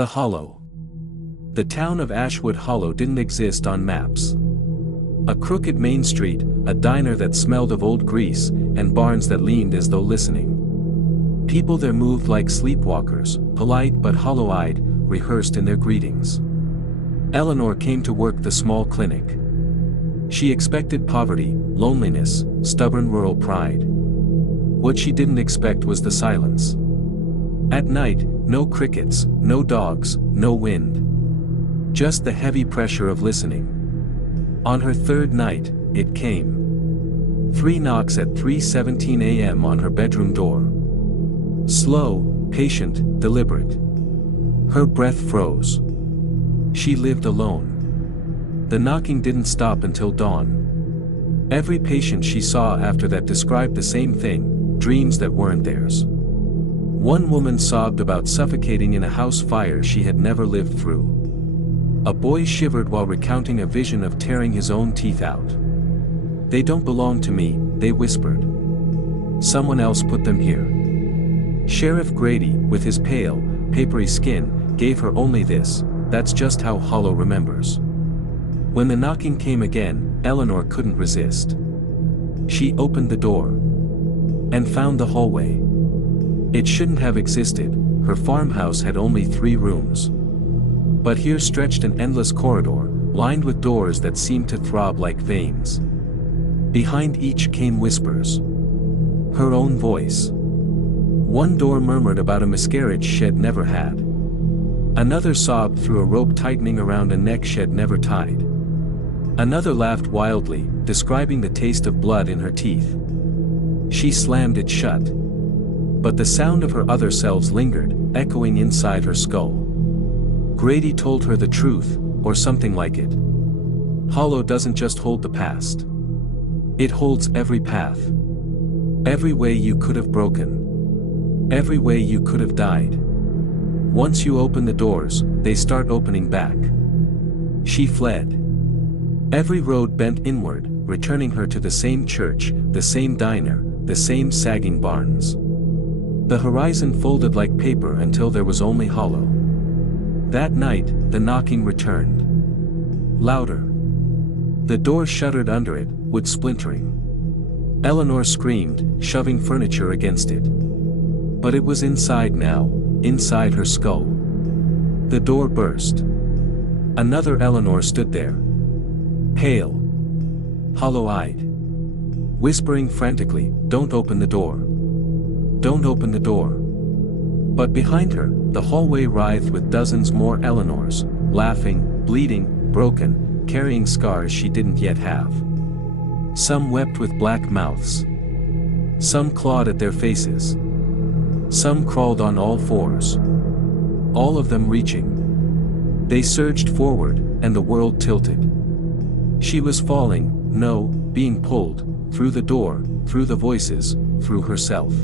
The Hollow. The town of Ashwood Hollow didn't exist on maps. A crooked main street, a diner that smelled of old grease, and barns that leaned as though listening. People there moved like sleepwalkers, polite but hollow-eyed, rehearsed in their greetings. Eleanor came to work the small clinic. She expected poverty, loneliness, stubborn rural pride. What she didn't expect was the silence. At night, no crickets, no dogs, no wind. Just the heavy pressure of listening. On her third night, it came. 3 knocks at 3:17 a.m. on her bedroom door. Slow, patient, deliberate. Her breath froze. She lived alone. The knocking didn't stop until dawn. Every patient she saw after that described the same thing, dreams that weren't theirs. One woman sobbed about suffocating in a house fire she had never lived through. A boy shivered while recounting a vision of tearing his own teeth out. "They don't belong to me," they whispered. "Someone else put them here." Sheriff Grady, with his pale, papery skin, gave her only this: "That's just how Hollow remembers." When the knocking came again, Eleanor couldn't resist. She opened the door and found the hallway. It shouldn't have existed. Her farmhouse had only 3 rooms. But here stretched an endless corridor, lined with doors that seemed to throb like veins. Behind each came whispers. Her own voice. One door murmured about a miscarriage shed never had. Another sobbed through a rope tightening around a neck shed never tied. Another laughed wildly, describing the taste of blood in her teeth. She slammed it shut. But the sound of her other selves lingered, echoing inside her skull. Grady told her the truth, or something like it. Hollow doesn't just hold the past. It holds every path. Every way you could have broken. Every way you could have died. Once you open the doors, they start opening back. She fled. Every road bent inward, returning her to the same church, the same diner, the same sagging barns. The horizon folded like paper until there was only Hollow. That night, the knocking returned. Louder. The door shuddered under it, wood splintering. Eleanor screamed, shoving furniture against it. But it was inside now, inside her skull. The door burst. Another Eleanor stood there. Pale. Hollow-eyed. Whispering frantically, "Don't open the door. Don't open the door." But behind her, the hallway writhed with dozens more Eleanors, laughing, bleeding, broken, carrying scars she didn't yet have. Some wept with black mouths. Some clawed at their faces. Some crawled on all 4s. All of them reaching. They surged forward, and the world tilted. She was falling, no, being pulled, through the door, through the voices, through herself.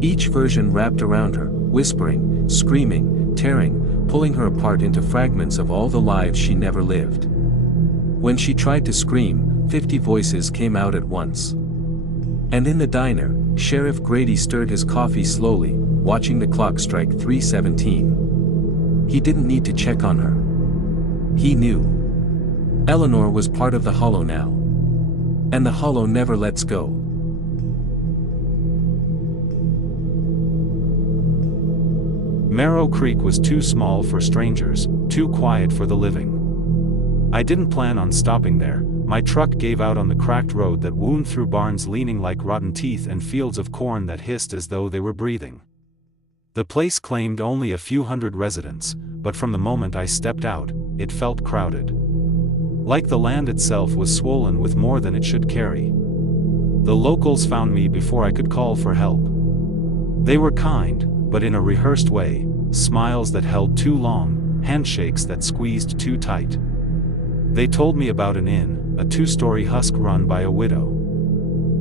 Each version wrapped around her, whispering, screaming, tearing, pulling her apart into fragments of all the lives she never lived. When she tried to scream, 50 voices came out at once. And in the diner, Sheriff Grady stirred his coffee slowly, watching the clock strike 3:17. He didn't need to check on her. He knew. Eleanor was part of the Hollow now. And the Hollow never lets go. Marrow Creek was too small for strangers, too quiet for the living. I didn't plan on stopping there. My truck gave out on the cracked road that wound through barns leaning like rotten teeth and fields of corn that hissed as though they were breathing. The place claimed only a few hundred residents, but from the moment I stepped out, it felt crowded. Like the land itself was swollen with more than it should carry. The locals found me before I could call for help. They were kind, but in a rehearsed way, smiles that held too long, handshakes that squeezed too tight. They told me about an inn, a 2-story husk run by a widow.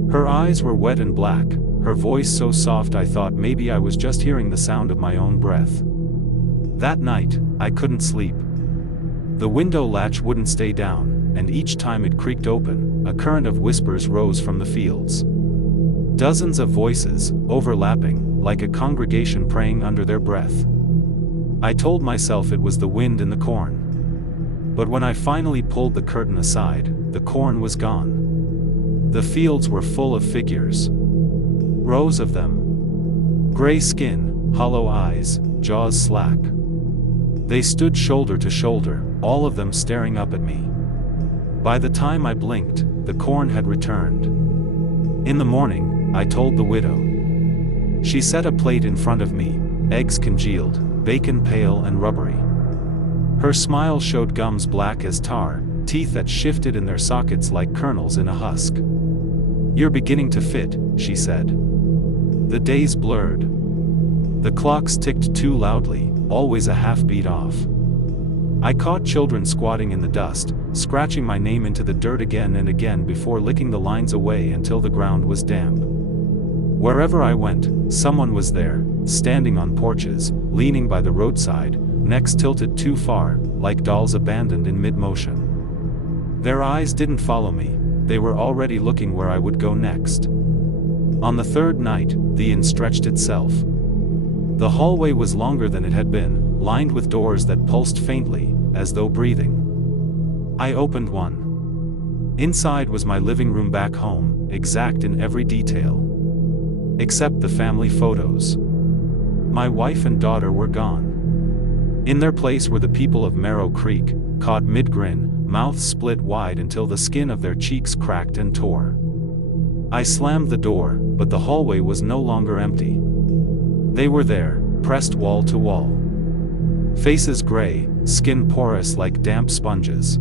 Her eyes were wet and black, her voice so soft I thought maybe I was just hearing the sound of my own breath. That night, I couldn't sleep. The window latch wouldn't stay down, and each time it creaked open, a current of whispers rose from the fields. Dozens of voices, overlapping, like a congregation praying under their breath. I told myself it was the wind in the corn. But when I finally pulled the curtain aside, the corn was gone. The fields were full of figures. Rows of them. Gray skin, hollow eyes, jaws slack. They stood shoulder to shoulder, all of them staring up at me. By the time I blinked, the corn had returned. In the morning, I told the widow. She set a plate in front of me, eggs congealed, bacon pale and rubbery. Her smile showed gums black as tar, teeth that shifted in their sockets like kernels in a husk. "You're beginning to fit," she said. The days blurred. The clocks ticked too loudly, always a half beat off. I caught children squatting in the dust, scratching my name into the dirt again and again before licking the lines away until the ground was damp. Wherever I went, someone was there, standing on porches, leaning by the roadside, necks tilted too far, like dolls abandoned in mid-motion. Their eyes didn't follow me, they were already looking where I would go next. On the third night, the inn stretched itself. The hallway was longer than it had been, lined with doors that pulsed faintly, as though breathing. I opened one. Inside was my living room back home, exact in every detail. Except the family photos. My wife and daughter were gone. In their place were the people of Marrow Creek, caught mid-grin, mouths split wide until the skin of their cheeks cracked and tore. I slammed the door, but the hallway was no longer empty. They were there, pressed wall to wall. Faces gray, skin porous like damp sponges.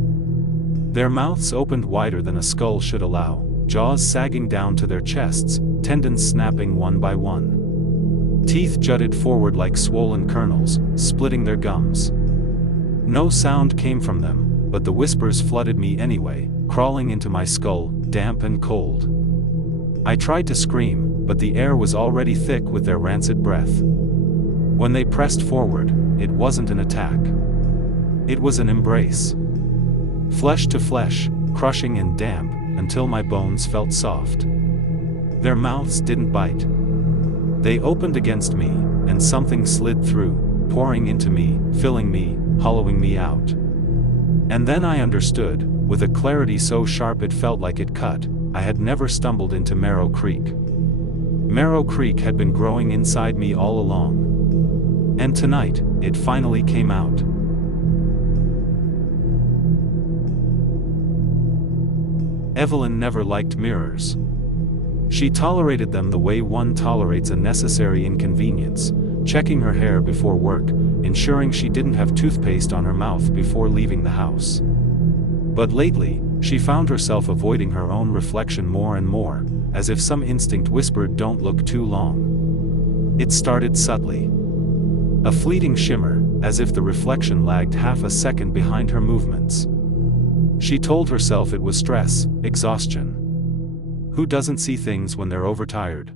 Their mouths opened wider than a skull should allow, jaws sagging down to their chests, tendons snapping one by one. Teeth jutted forward like swollen kernels, splitting their gums. No sound came from them, but the whispers flooded me anyway, crawling into my skull, damp and cold. I tried to scream, but the air was already thick with their rancid breath. When they pressed forward, it wasn't an attack. It was an embrace. Flesh to flesh, crushing and damp, until my bones felt soft. Their mouths didn't bite. They opened against me, and something slid through, pouring into me, filling me, hollowing me out. And then I understood, with a clarity so sharp it felt like it cut. I had never stumbled into Marrow Creek. Marrow Creek had been growing inside me all along. And tonight, it finally came out. Evelyn never liked mirrors. She tolerated them the way one tolerates a necessary inconvenience, checking her hair before work, ensuring she didn't have toothpaste on her mouth before leaving the house. But lately, she found herself avoiding her own reflection more and more, as if some instinct whispered, "Don't look too long." It started subtly. A fleeting shimmer, as if the reflection lagged half a second behind her movements. She told herself it was stress, exhaustion. Who doesn't see things when they're overtired?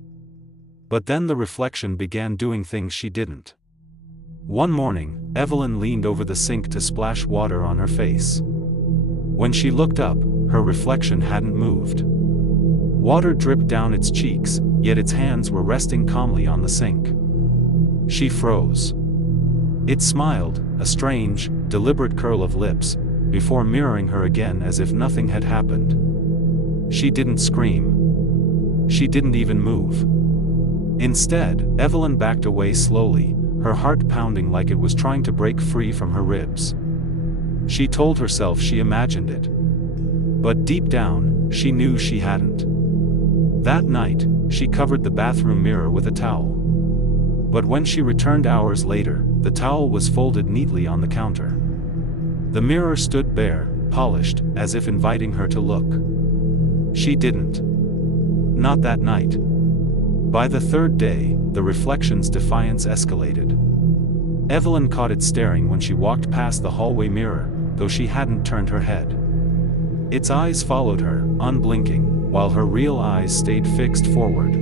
But then the reflection began doing things she didn't. One morning, Evelyn leaned over the sink to splash water on her face. When she looked up, her reflection hadn't moved. Water dripped down its cheeks, yet its hands were resting calmly on the sink. She froze. It smiled, a strange, deliberate curl of lips, before mirroring her again as if nothing had happened. She didn't scream. She didn't even move. Instead, Evelyn backed away slowly, her heart pounding like it was trying to break free from her ribs. She told herself she imagined it. But deep down, she knew she hadn't. That night, she covered the bathroom mirror with a towel. But when she returned hours later, the towel was folded neatly on the counter. The mirror stood bare, polished, as if inviting her to look. She didn't. Not that night. By the third day, the reflection's defiance escalated. Evelyn caught it staring when she walked past the hallway mirror, though she hadn't turned her head. Its eyes followed her, unblinking, while her real eyes stayed fixed forward.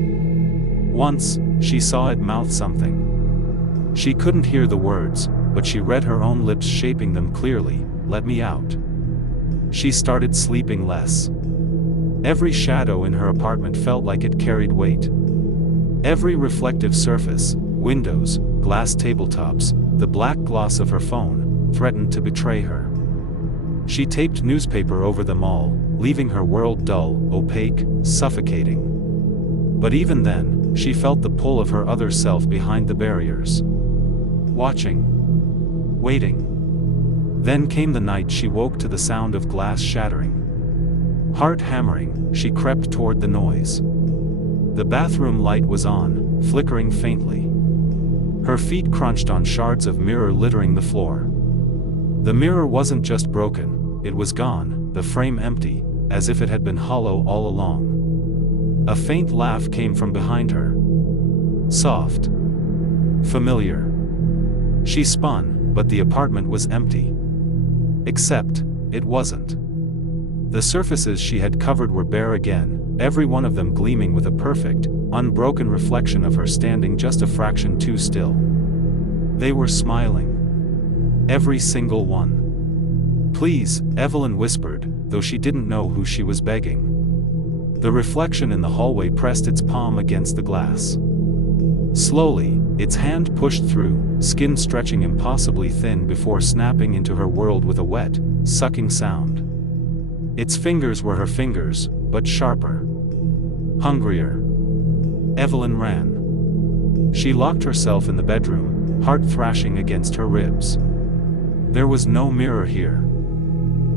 Once, she saw it mouth something. She couldn't hear the words, but she read her own lips shaping them clearly, "Let me out." She started sleeping less. Every shadow in her apartment felt like it carried weight. Every reflective surface, windows, glass tabletops, the black gloss of her phone, threatened to betray her. She taped newspaper over them all, leaving her world dull, opaque, suffocating. But even then, she felt the pull of her other self behind the barriers. Watching. Waiting. Then came the night she woke to the sound of glass shattering. Heart hammering, she crept toward the noise. The bathroom light was on, flickering faintly. Her feet crunched on shards of mirror littering the floor. The mirror wasn't just broken, it was gone, the frame empty, as if it had been hollow all along. A faint laugh came from behind her. Soft. Familiar. She spun, but the apartment was empty. Except, it wasn't. The surfaces she had covered were bare again, every one of them gleaming with a perfect, unbroken reflection of her standing just a fraction too still. They were smiling. Every single one. "Please," Evelyn whispered, though she didn't know who she was begging. The reflection in the hallway pressed its palm against the glass. Slowly, its hand pushed through, skin stretching impossibly thin before snapping into her world with a wet, sucking sound. Its fingers were her fingers, but sharper. Hungrier. Evelyn ran. She locked herself in the bedroom, heart thrashing against her ribs. There was no mirror here.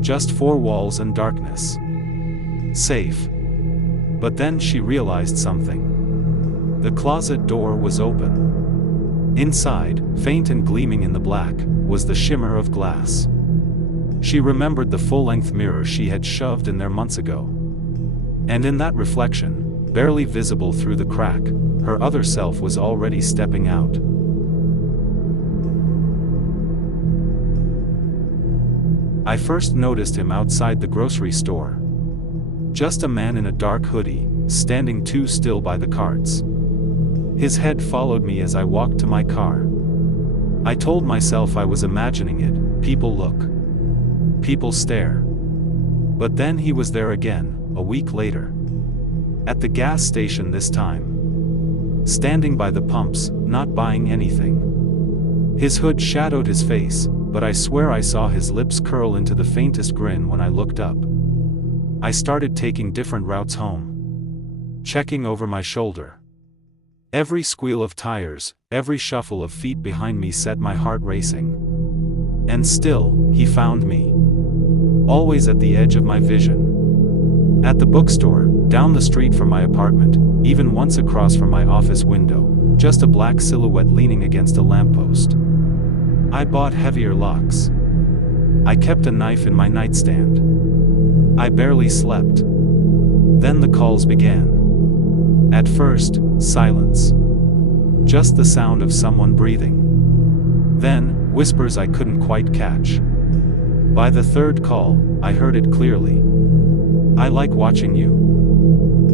Just four walls and darkness. Safe. But then she realized something. The closet door was open. Inside, faint and gleaming in the black, was the shimmer of glass. She remembered the full-length mirror she had shoved in there months ago. And in that reflection, barely visible through the crack, her other self was already stepping out. I first noticed him outside the grocery store. Just a man in a dark hoodie, standing too still by the carts. His head followed me as I walked to my car. I told myself I was imagining it, people look. People stare. But then he was there again, a week later. At the gas station this time. Standing by the pumps, not buying anything. His hood shadowed his face, but I swear I saw his lips curl into the faintest grin when I looked up. I started taking different routes home. Checking over my shoulder. Every squeal of tires, every shuffle of feet behind me set my heart racing. And still, he found me. Always at the edge of my vision. At the bookstore, down the street from my apartment, even once across from my office window, just a black silhouette leaning against a lamppost. I bought heavier locks. I kept a knife in my nightstand. I barely slept. Then the calls began. At first, silence. Just the sound of someone breathing. Then, whispers I couldn't quite catch. By the third call, I heard it clearly. "I like watching you."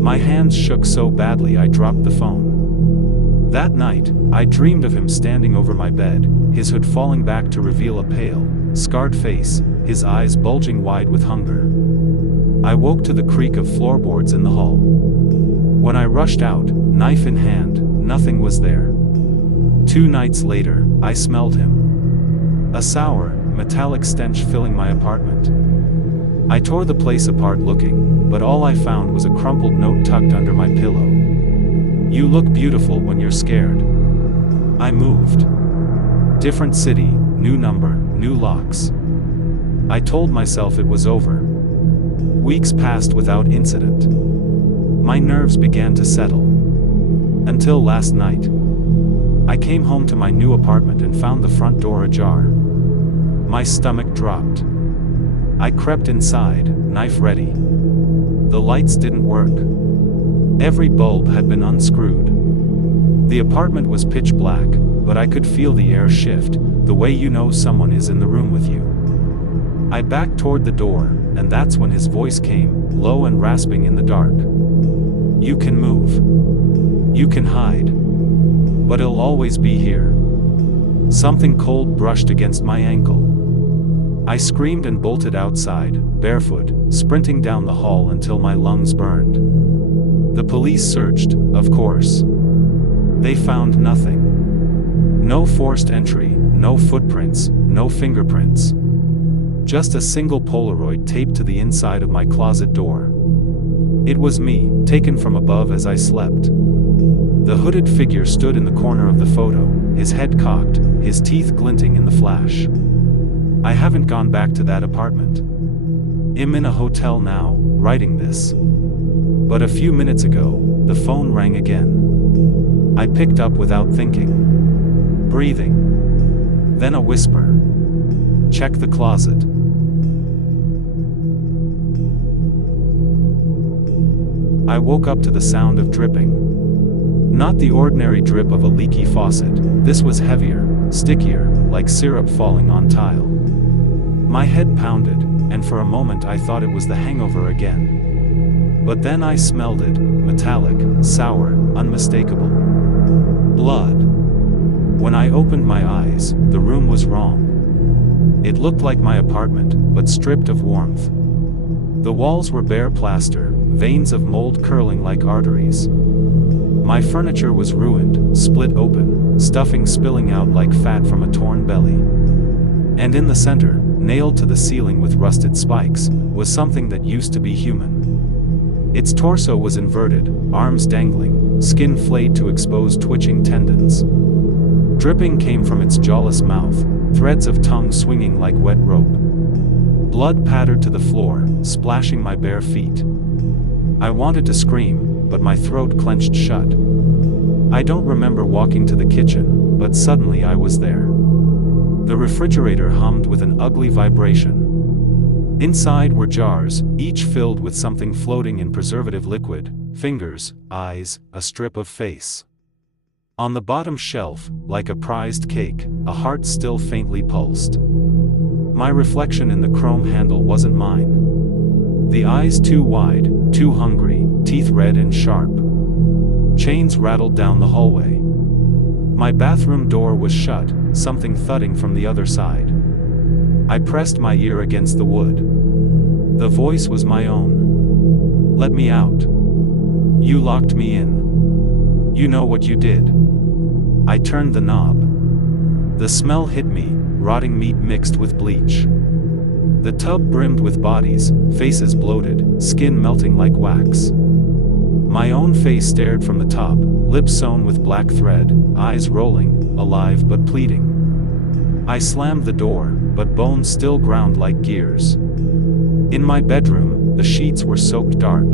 My hands shook so badly I dropped the phone. That night, I dreamed of him standing over my bed, his hood falling back to reveal a pale, scarred face, his eyes bulging wide with hunger. I woke to the creak of floorboards in the hall. When I rushed out, knife in hand, nothing was there. 2 nights later, I smelled him. A sour, metallic stench filling my apartment. I tore the place apart looking, but all I found was a crumpled note tucked under my pillow. "You look beautiful when you're scared." I moved. Different city, new number, new locks. I told myself it was over. Weeks passed without incident. My nerves began to settle. Until last night. I came home to my new apartment and found the front door ajar. My stomach dropped. I crept inside, knife ready. The lights didn't work. Every bulb had been unscrewed. The apartment was pitch black, but I could feel the air shift, the way you know someone is in the room with you. I backed toward the door, and that's when his voice came, low and rasping in the dark. "You can move. You can hide. But it'll always be here." Something cold brushed against my ankle. I screamed and bolted outside, barefoot, sprinting down the hall until my lungs burned. The police searched, of course. They found nothing. No forced entry, no footprints, no fingerprints. Just a single Polaroid taped to the inside of my closet door. It was me, taken from above as I slept. The hooded figure stood in the corner of the photo, his head cocked, his teeth glinting in the flash. I haven't gone back to that apartment. I'm in a hotel now, writing this. But a few minutes ago, the phone rang again. I picked up without thinking. Breathing. Then a whisper. Check the closet. I woke up to the sound of dripping. Not the ordinary drip of a leaky faucet, this was heavier, stickier, like syrup falling on tile. My head pounded, and for a moment I thought it was the hangover again. But then I smelled it, metallic, sour, unmistakable. Blood. When I opened my eyes, the room was wrong. It looked like my apartment, but stripped of warmth. The walls were bare plaster, veins of mold curling like arteries. My furniture was ruined, split open, stuffing spilling out like fat from a torn belly. And in the center, nailed to the ceiling with rusted spikes, was something that used to be human. Its torso was inverted, arms dangling, skin flayed to expose twitching tendons. Dripping came from its jawless mouth, threads of tongue swinging like wet rope. Blood pattered to the floor, splashing my bare feet. I wanted to scream, but my throat clenched shut. I don't remember walking to the kitchen, but suddenly I was there. The refrigerator hummed with an ugly vibration. Inside were jars, each filled with something floating in preservative liquid, fingers, eyes, a strip of face. On the bottom shelf, like a prized cake, a heart still faintly pulsed. My reflection in the chrome handle wasn't mine. The eyes too wide, too hungry, teeth red and sharp. Chains rattled down the hallway. My bathroom door was shut, something thudding from the other side. I pressed my ear against the wood. The voice was my own. Let me out. You locked me in. You know what you did. I turned the knob. The smell hit me, rotting meat mixed with bleach. The tub brimmed with bodies, faces bloated, skin melting like wax. My own face stared from the top, lips sewn with black thread, eyes rolling, alive but pleading. I slammed the door, but bones still ground like gears. In my bedroom, the sheets were soaked dark.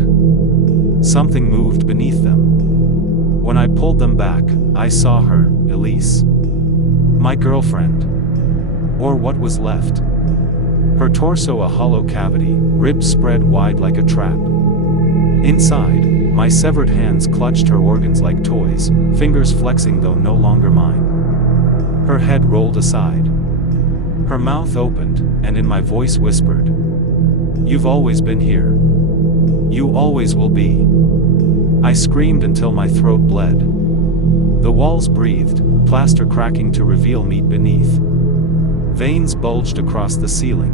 Something moved beneath them. When I pulled them back, I saw her, Elise. My girlfriend. Or what was left. Her torso a hollow cavity, ribs spread wide like a trap. Inside, my severed hands clutched her organs like toys, fingers flexing though no longer mine. Her head rolled aside. Her mouth opened, and in my voice whispered, "You've always been here. You always will be." I screamed until my throat bled. The walls breathed, plaster cracking to reveal meat beneath. Veins bulged across the ceiling.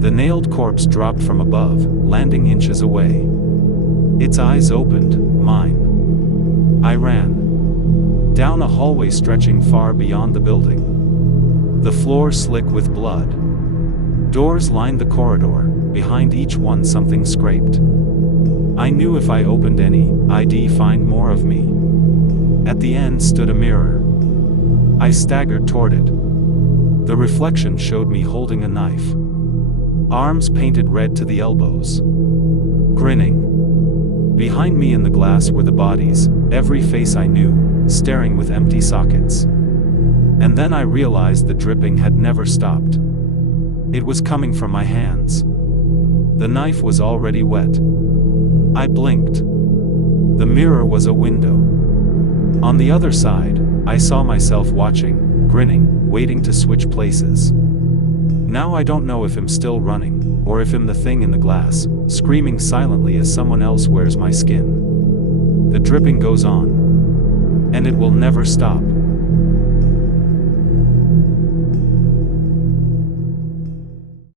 The nailed corpse dropped from above, landing inches away. Its eyes opened, mine. I ran. Down a hallway stretching far beyond the building. The floor slick with blood. Doors lined the corridor, behind each one something scraped. I knew if I opened any, I'd find more of me. At the end stood a mirror. I staggered toward it. The reflection showed me holding a knife. Arms painted red to the elbows. Grinning. Behind me in the glass were the bodies, every face I knew, staring with empty sockets. And then I realized the dripping had never stopped. It was coming from my hands. The knife was already wet. I blinked. The mirror was a window. On the other side, I saw myself watching, grinning, waiting to switch places. Now I don't know if I'm still running, or if I'm the thing in the glass, screaming silently as someone else wears my skin. The dripping goes on. And it will never stop.